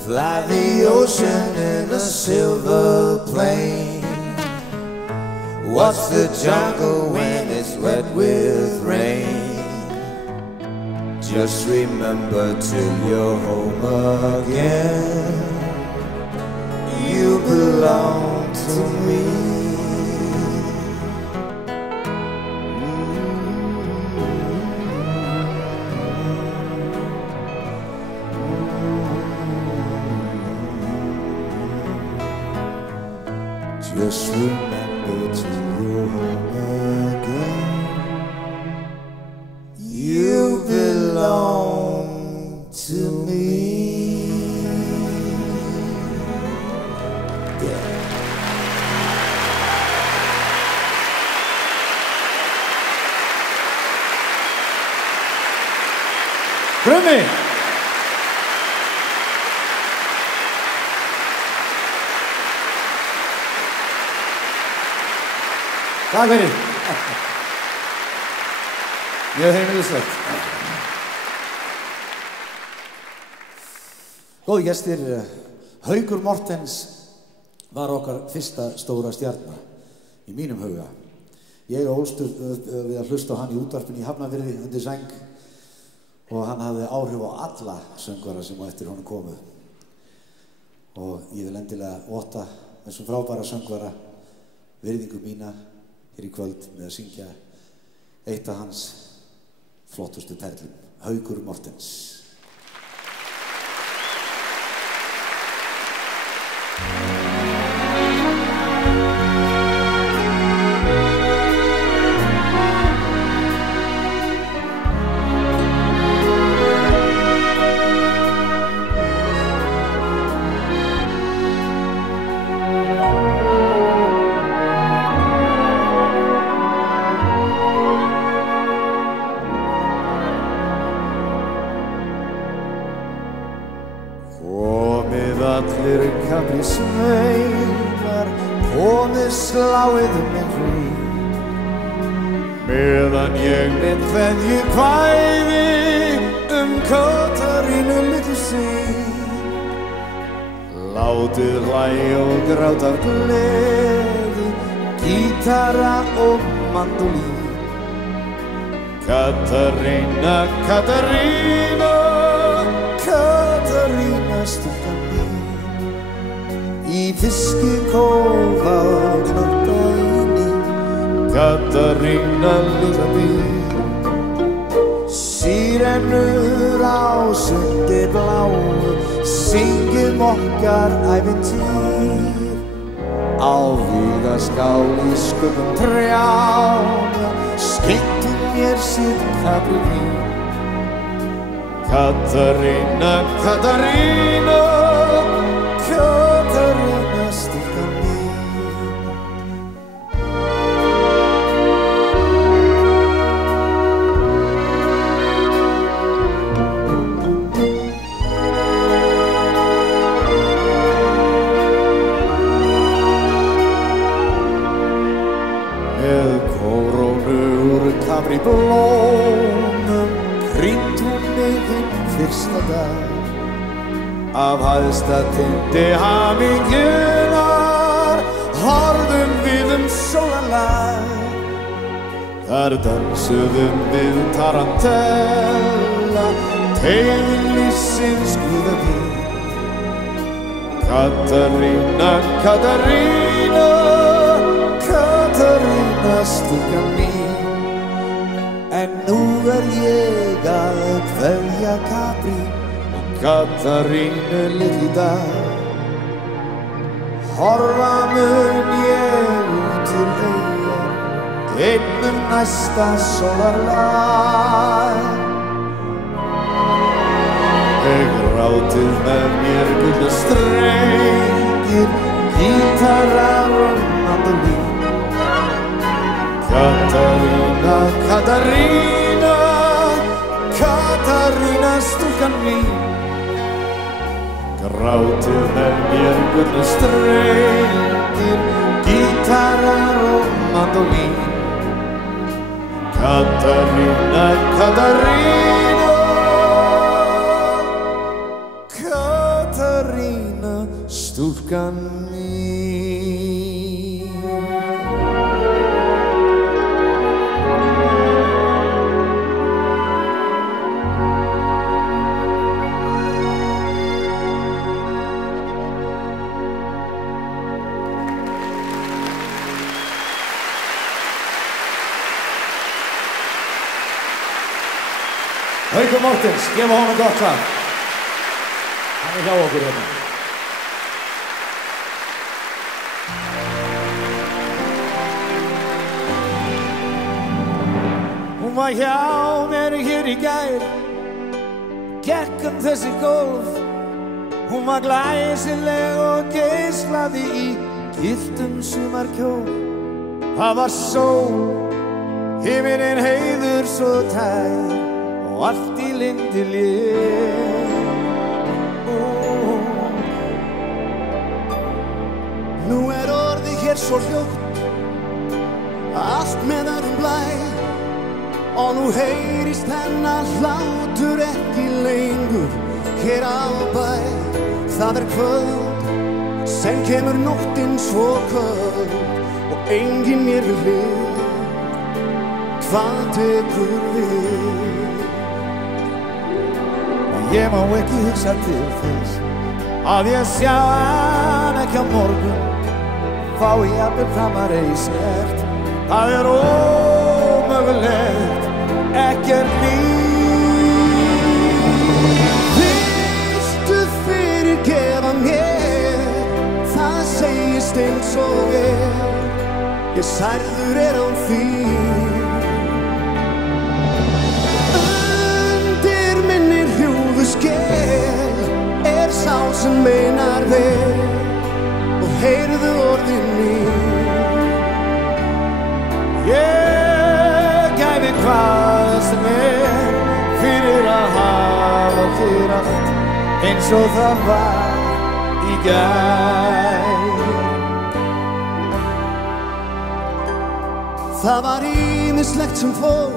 Fly the ocean in a silver plane. Watch the jungle when it's wet with rain. Just remember till you're home again. You belong to me. Just remember till you're home again. You belong to me. Krummi! Takk fyrir. Mjög heimilislegt. Góði gestir, Haukur Mortens var okkar fyrsta stóra stjarna í mínum huga. Ég ólst upp við að hlusta á hann í útvarpinu í Hafnarfirði undir sæng og hann hafði áhrif á alla söngvara sem á eftir honum komu. Og ég vil endilega votta þessum frábæra söngvara virðingu mína hér í kvöld með að syngja eitt af hans flottustu perlum, Haukur Mortens. Sveinar, komið sláið með hrí. Meðan ég með kveðju kvæði Katarínu litlu sín. Látið hlæja og gráta af gleði, gítara og mandólín. Katarína, Katarína, Katarína stúlkan mín. Í fiskikófa og knoppaðinni, Katarína litla mín. Sýrenur á sundi bláu, syngjum okkar ævintýr. Á vígaskál í skuggum trjána, skenktum mér sitt kaprívín. Katarína, Katarína, Katarína stúlkan mín. Með kórónu úr kapríblómum krýnt hún mig hinn fyrsta dag. Af hæsta tindi hamingjunar horfðum við sólarlag. Þar dansuðum við tarantella, tegum lífsins guðavín. Katarína, Katarína, Katarína stúlkan mín. En nú ég að kveðja Katrín og Katarínu litli dag. Horfa mun ég út til eyjar, einn næsta sólarlag. Grátið með mér gullu strengir, gítarar og mandolín. Katarína, Katarína, Katarína stúlkan mín. Grátið með mér gullu strengir, gítarar og mandolín. Katarína, Katarína, Katarína stúlkan mín. Haukur Mortens, gefa honum gott lag. Hann hjá okkur hérna. Hún var hjá mér hér í gær, gekk þessi gólf. Hún var glæsileg og geislaði í gylltum sumarkjól. Það var sól, himinninn heiður svo tær og allt í lyndi létt. Nú orðið hér svo hljótt, allt með öðrum blæ, og nú heyrist hennar hlátur ekki lengur hér á bæ. Það kvöld, sen kemur nóttin svo köld og enginn mér við hlið. Hvað tekur við? Ég má ekki hugsa til þess að ég sjá hann ekki á morgun, fá ég jafnvel framar ei snert. Það ómögulegt, ekkert líf. Viltu fyrirgefa mér? Það segist eins og ég særður á því. Skel sá sem meinar vel og heyrðu orðin mín. Ég gæfi hvað sem fyrir að hafa þér allt eins og það var í gær. Það var ýmislegt sem fór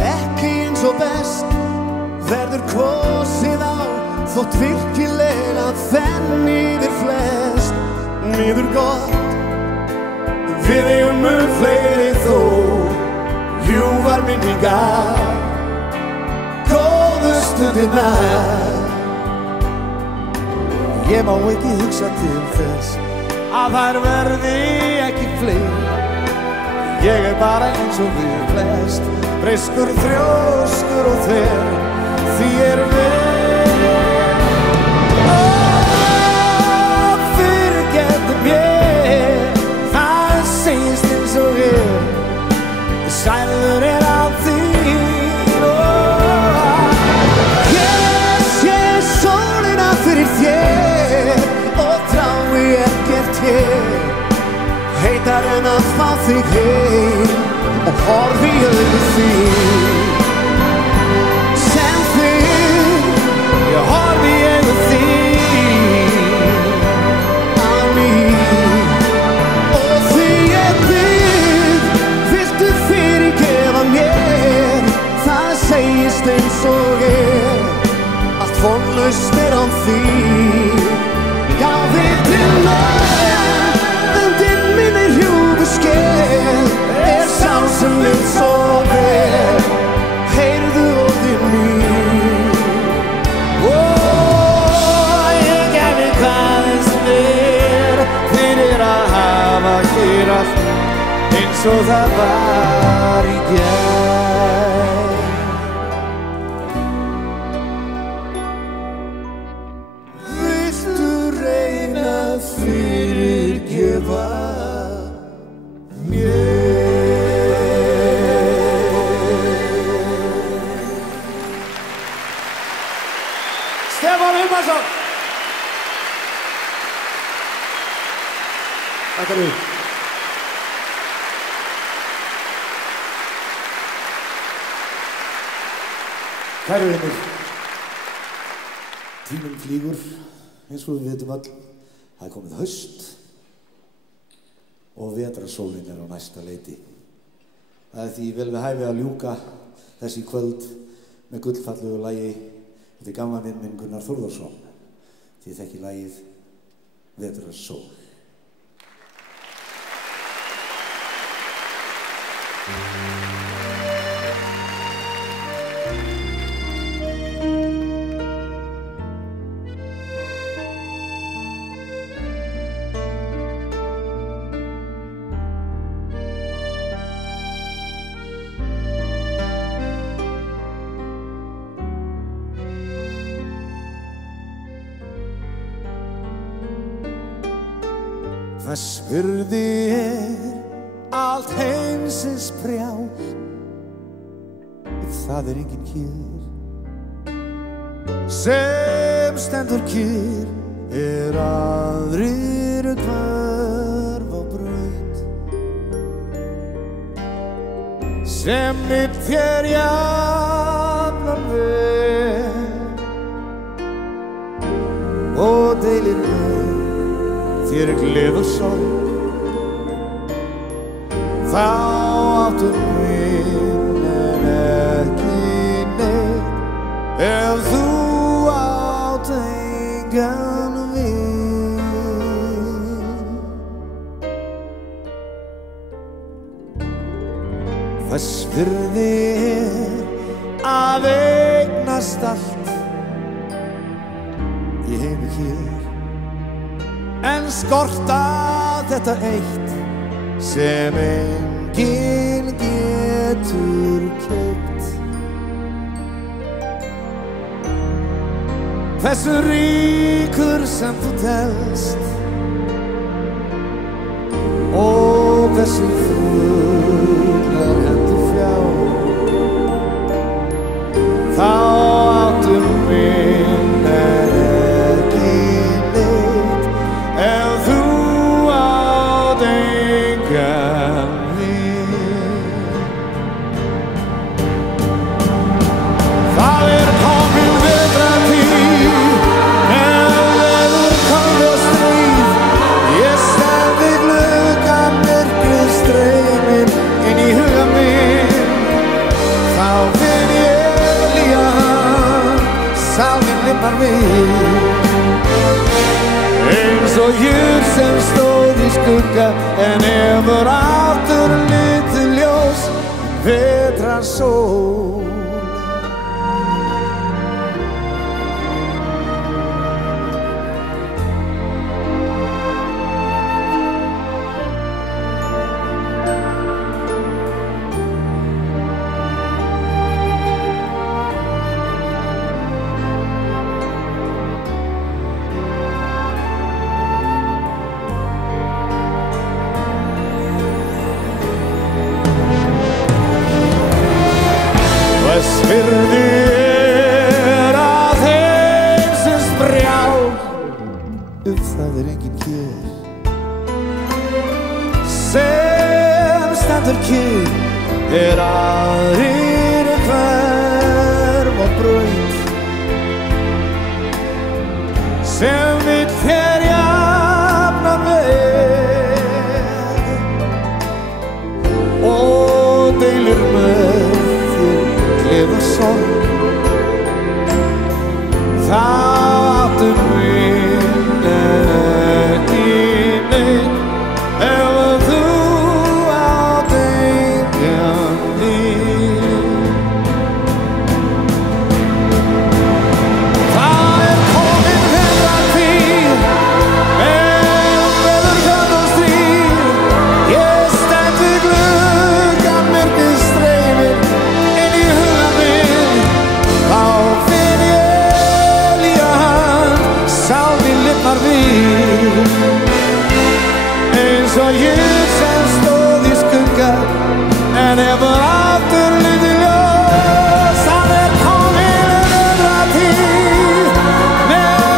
ekki eins og best. Verður kosið á þótt virkilega þenn yfir flest. Miður gott, við eigum fleiri þó, ljúfar minningar, góðu stundirnar. Ég má ekki hugsa til þess að þær verði ekki fleiri. Ég bara eins og við flest, breyskur, þrjóskur og þver. Því fyrirgefðu mér, það segist eins og sælur á þín. Ég sé sólina fyrir þér og trái ekkert hér, heitar en að fá þig heim og horfi í augu þín. Ég horfi í augu þín á mig og því ég bið, viltu fyrirgefa mér? Það segist eins og allt vonlaust án þín. Já, viltu mér, undir minni hrjúfu skel sá sem vil svo vel, heyrðu orðin mín. Eins og það var í gær. Jóhannsson. Takk fyrir. Kæru vinir, tíminn flýgur, eins og við vitum öll, það komið haust og vetrarsólin á næsta leiti. Það því vel við hæfi að ljúka þessi kvöld með gullfallegu lagi eftir gamla minn Gunnar Þórðarsson. Þið þekki lagið Vetrarsól. Hvers virði allt heimsins prjál, það enginn hér sem stendur kyrr, aðrir hverf á braut sem mitt þér jafnan vel og deilir með þér gleð og sorg. Þá áttu minn en ekki neitt ef þú átt engan vin. Hvers virði að eignast allt í heimi hér en skorta þetta eitt sem enginn getur keypt. Hversu ríkur sem þú telst og hversu fuglar hendur fjá, þá áttu minn en ekki neitt ef þú átt engan vin. Það komin vetrartíð með veður kallt og stríð. Ég stend við gluggann, myrkrið streymir inn í huga minn. Þá finn ég hlýja hönd, sálin limmar við. Eins og jörð sem stóð í skugga en hefur aftur litið ljós, vetrarsól. Hvers virði að heimsins brjál, það enginn hér sem stendur kyrr, aðrir hverf á braut sem vill þér jafnan vel og deilir með gleð og sorg. Þá áttu minn en ekki neitt ef þú átt engan vin. Það komin vetrartíð með veður kallt og stríð. Ég stend við gluggann, myrkrið streymir inn í huga minn. Þá finn ég hlýja hönd, sálin limmar við. Eins og jörð sem stóð í skugga en hefur aftur litið ljós. Það komin vetrartíð með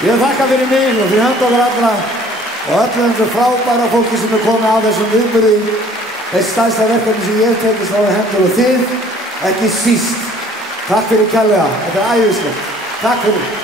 Ég þakka fyrir mig og fyrir hönd okkar allra og öllum þessu frábæra fólki sem komið á þessum viðburði. Eitt stærsta verkefni sem ég tekist á hendur og þið, ekki síst. Takk fyrir kærlega, þetta æðislegt. Takk fyrir.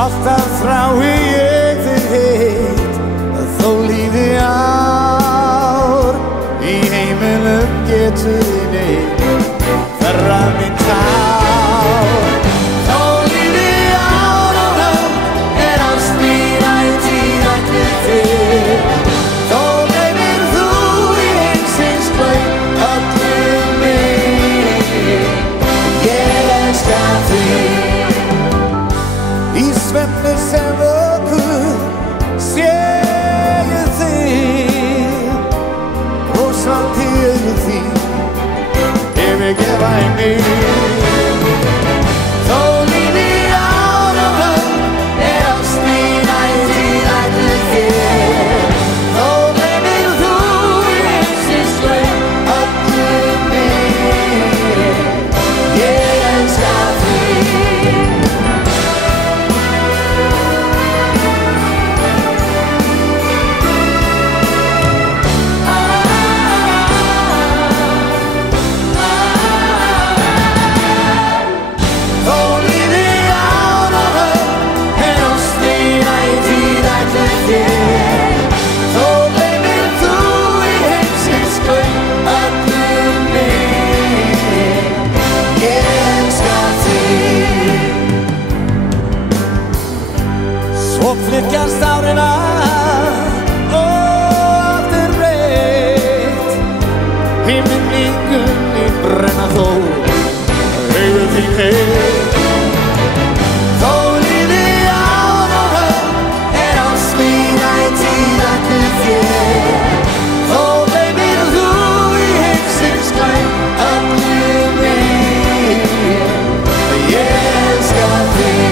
Alltaf þrái ég þig heitt, þó líði ár. Í heiminum getur þín einn þerrað mín tár. Þó líði ár og hönd, ást mín ætíð ætli þig. Þó gleymir þú í heimsins glaum öllum mig. Ég elska þig. Í svefni sem vöku sé ég þig, brosandi í augun þín, yfirgefa í mig. Þó líði ár og hönd, ást mín ætíð ætli þig. Þó gleymir þú í heimsins glaum öllum mig. Ég elska þig. Svo flykkjast árina og allt breytt. Í minningunni brenna þó augu þín heitt. Þó líði ár og hönd, ást mín ætíð ætli þig. Þó gleymir þú í heimsins glaum öllum mig. Ég elska þig.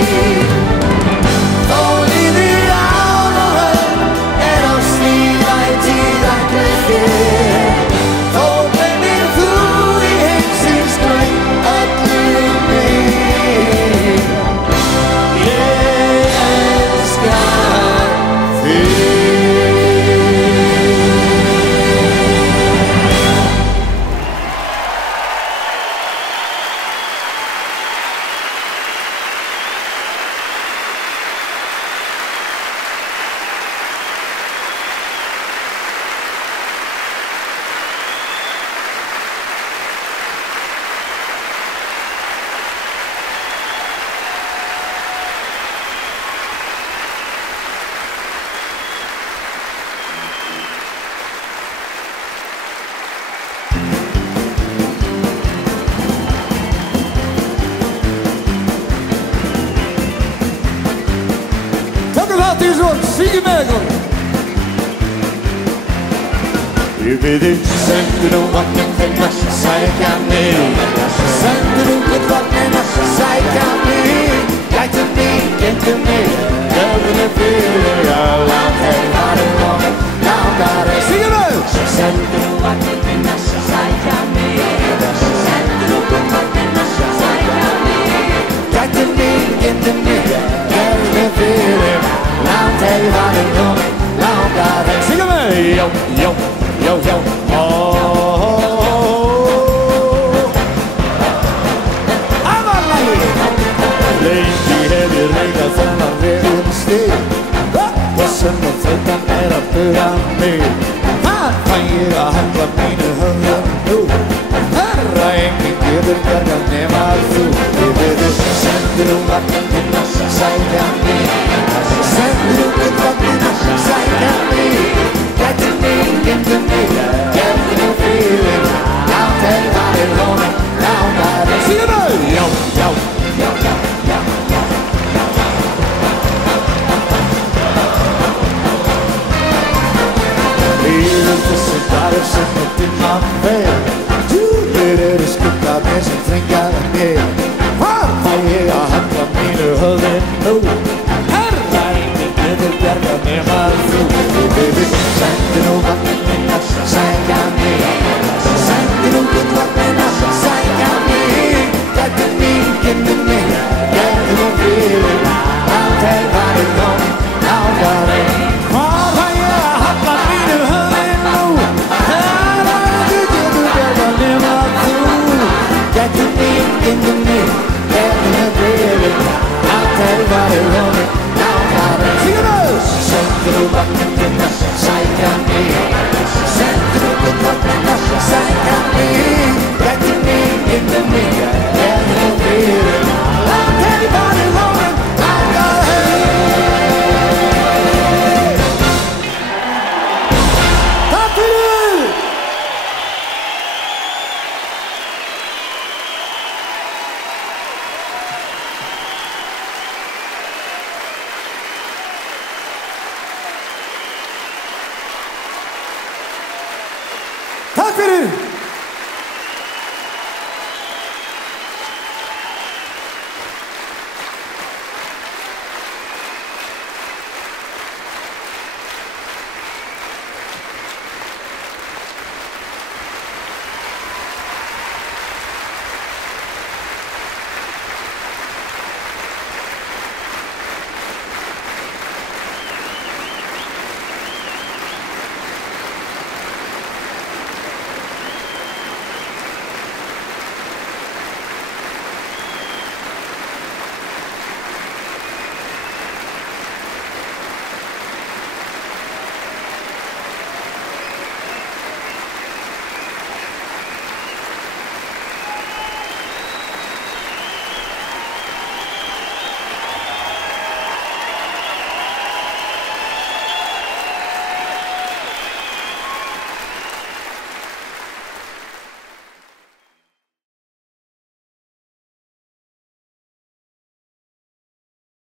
Syngið með ykkur! Ég bið þig, sendu nú vagnin þinn að sækja mig. Sendu nú vagnin að sækja mig. Gætu mig, getu mig, gefðu fyrir að láta þig farið og mig langar að syngja með! Sendu nú vagnin þinn að sækja mig. Sendu nú vagnin að sækja mig. Gætu mig, getu mig, gefðu fyrir láta þig farið og mig langar að syngja með! Jó, jó, jó, jó, Amarlagi! Lengi hef ég reynað þennan veginn stig og sem og þauðan að buga mig. Það Sendu vagnina, sækja mig Sendu vagnina, sækja mig Gæti mig, gemdu mig Gefðu nú fyrir Allt farið honum Lánaði Síðan já, já, já, já, já, já Líður þessi dagur sem tímann fer Djúpir skugga mér sem þrengjaði mig Hvar fæ ég að halla mínu höfðin nú? Herra enginn getur bjargað nema þú Sendu nú vagnina, sækja mig Sendu nú gullvagnina, sækja mig Gæti mig, gemdu mig Gefðu nú fyrir Allt farið honum Lánaði Hvar fæ ég að halla mínu höfðin nú? Herra enginn getur bjargað nema þú Gæti mig, gemdu mig Gefðu nú fyrir Allt farið honum Lánaði Sendu nú vagnina, sækja mig Sendu nú gullvagnina, sækja mig Gæti mig, gemdu mig Gefðu nú fyrir Allt farið honum Lánaði Takk fyrir! Takk fyrir!